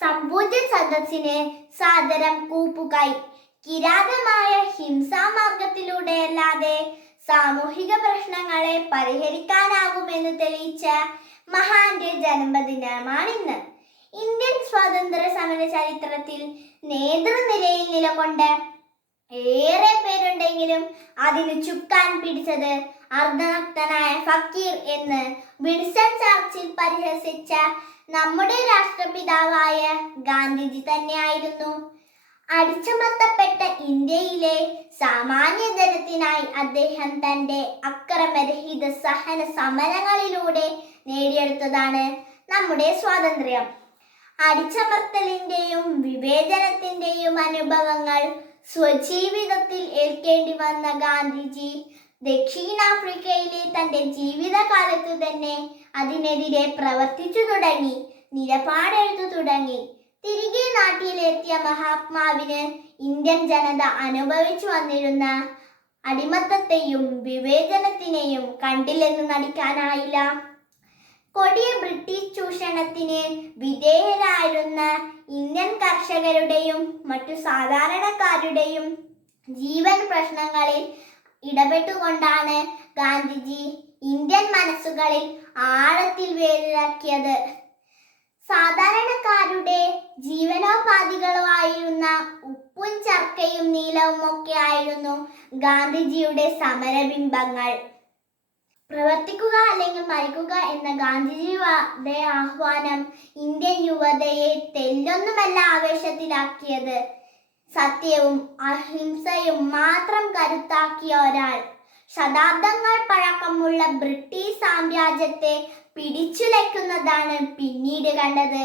സംപൂജ്യ സദസ്സിന് സാദരം കൂപ്പുകൈ. കിരാതമായ ഹിംസാമാർഗത്തിലൂടെയല്ലാതെ സാമൂഹിക പ്രശ്നങ്ങളെ പരിഹരിക്കാനാകുമെന്ന് തെളിയിച്ച മഹാന്റെ ജന്മദിനമാണിന്ന്. ഇന്ത്യൻ സ്വാതന്ത്ര്യ സമര ചരിത്രത്തിൽ നേതൃനിരയിൽ നിലകൊണ്ട് ഏറെ പേരുണ്ടെങ്കിലും അതിന് ചുക്കാൻ പിടിച്ചത് അർദ്ധനഗ്നനായ ഫക്കീർ എന്ന് വിൻസ്റ്റൺ ചർച്ചിൽ പരിഹസിച്ച നമ്മുടെ രാഷ്ട്രപിതാവായ ഗാന്ധിജി തന്നെയായിരുന്നു. അടിച്ചമർത്തപ്പെട്ട ഇന്ത്യയിലെ സാമാന്യ ജനത്തിനായി അദ്ദേഹം തൻ്റെ അക്രമരഹിത സഹന സമരങ്ങളിലൂടെ നേടിയെടുത്തതാണ് നമ്മുടെ സ്വാതന്ത്ര്യം. അടിച്ചമർത്തലിൻ്റെയും വിവേചനത്തിൻ്റെയും അനുഭവങ്ങൾ സ്വജീവിതത്തിൽ ഏൽക്കേണ്ടി വന്ന ഗാന്ധിജി ദക്ഷിണാഫ്രിക്കയിലെ തൻ്റെ ജീവിതകാലത്തു തന്നെ അതിനെതിരെ പ്രവർത്തിച്ചു തുടങ്ങി, നിലപാടെടുത്തു തുടങ്ങി. തിരികെ നാട്ടിലെത്തിയ മഹാത്മാവിന് ഇന്ത്യൻ ജനത അനുഭവിച്ചു വന്നിരുന്ന അടിമത്തത്തെയും വിവേചനത്തിനെയും കണ്ടില്ലെന്ന് നടിക്കാനായില്ല. കൊടിയ ബ്രിട്ടീഷ് ചൂഷണത്തിന് വിധേയരായിരുന്ന ഇന്ത്യൻ കർഷകരുടെയും മറ്റു സാധാരണക്കാരുടെയും ജീവൻ പ്രശ്നങ്ങളിൽ ഇടപെട്ടുകൊണ്ടാണ് ഗാന്ധിജി ഇന്ത്യൻ മനസ്സുകളിൽ ആഴത്തിൽ വേരിറക്കിയത്. സാധാരണക്കാരുടെ ജീവനോപാധികളുമായിരുന്ന ഉപ്പും ചർക്കയും നീലവും ഒക്കെ ആയിരുന്നു ഗാന്ധിജിയുടെ സമരബിംബങ്ങൾ. പ്രവർത്തിക്കുക അല്ലെങ്കിൽ മരിക്കുക എന്ന ഗാന്ധിജിയുടെ ആഹ്വാനം ഇന്ത്യൻ യുവതയെ തെല്ലൊന്നുമല്ല ആവേശത്തിലാക്കിയത്. സത്യവും അഹിംസയും മാത്രം കരുത്താക്കിയ ഒരാൾ ശതാബ്ദങ്ങൾ പഴക്കമുള്ള ബ്രിട്ടീഷ് സാമ്രാജ്യത്തെ പിടിച്ചുലയ്ക്കുന്നതാണ് പിന്നീട് കണ്ടത്.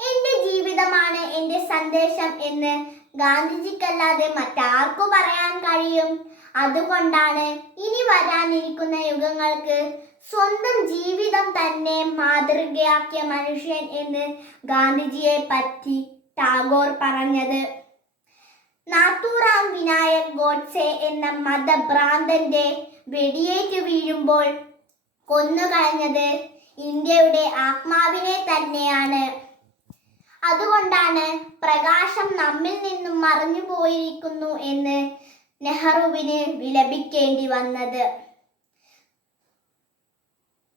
എൻ്റെ ജീവിതമാണ് എൻ്റെ സന്ദേശം എന്ന് ഗാന്ധിജിക്കല്ലാതെ മറ്റാർക്കു പറയാൻ കഴിയും? അതുകൊണ്ടാണ് ഇനി വരാനിരിക്കുന്ന യുഗങ്ങൾക്ക് സ്വന്തം ജീവിതം തന്നെ മാതൃകയാക്കിയ മനുഷ്യൻ എന്ന് ഗാന്ധിജിയെ പറ്റി ടാഗോർ പറഞ്ഞത്. നാഥൂറാം വിനായക് ഗോഡ്സെ എന്ന മതഭ്രാന്തന്റെ വെടിയേറ്റു വീഴുമ്പോൾ കൊന്നുകളഞ്ഞത് ഇന്ത്യയുടെ ആത്മാവിനെ തന്നെയാണ്. അതുകൊണ്ടാണ് പ്രകാശം നമ്മിൽ നിന്നും മറഞ്ഞു പോയിരിക്കുന്നു എന്ന് നെഹ്റുവിന് വിലപിക്കേണ്ടി വന്നത്.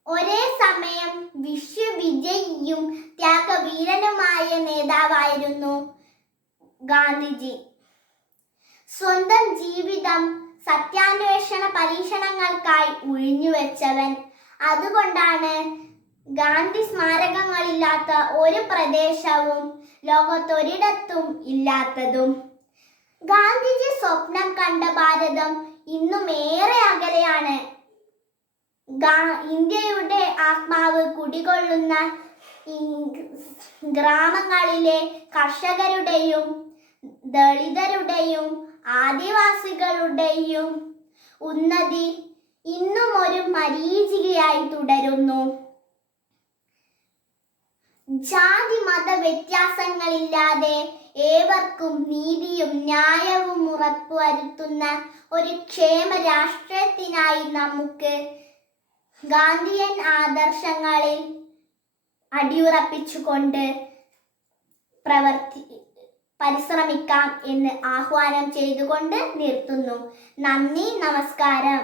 ഒരേ സമയം വിശ്വവിജയിയും ത്യാഗവീരനുമായ നേതാവായിരുന്നു ഗാന്ധിജി. സ്വന്തം ജീവിതം സത്യാന്വേഷണ പരീക്ഷണങ്ങൾക്കായി ഉഴിഞ്ഞുവെച്ചവൻ. അതുകൊണ്ടാണ് ഗാന്ധി സ്മാരകങ്ങളില്ലാത്ത ഒരു പ്രദേശവും ലോകത്തൊരിടത്തും ഇല്ലാത്തതും. ഗാന്ധിജി സ്വപ്നം കണ്ട ഭാരതം ഇന്നും ഏറെ അകലെയാണ്. ഇന്ത്യയുടെ ആത്മാവ് കുടികൊള്ളുന്ന ഗ്രാമങ്ങളിലെ കർഷകരുടെയും ദളിതരുടെയും ആദിവാസികളുടെയും ഉന്നതി ഇന്നും ഒരു മരീചികയായി തുടരുന്നു. ജാതി മത വ്യത്യാസങ്ങളില്ലാതെ ഏവർക്കും നീതിയും ന്യായവും ഉറപ്പുവരുത്തുന്ന ഒരു ക്ഷേമ രാഷ്ട്രത്തിനായി നമുക്ക് ഗാന്ധിയൻ ആദർശങ്ങളിൽ അടിയുറപ്പിച്ചുകൊണ്ട് പരിശ്രമിക്കാം എന്ന് ആഹ്വാനം ചെയ്തുകൊണ്ട് നിർത്തുന്നു. നന്ദി, നമസ്കാരം.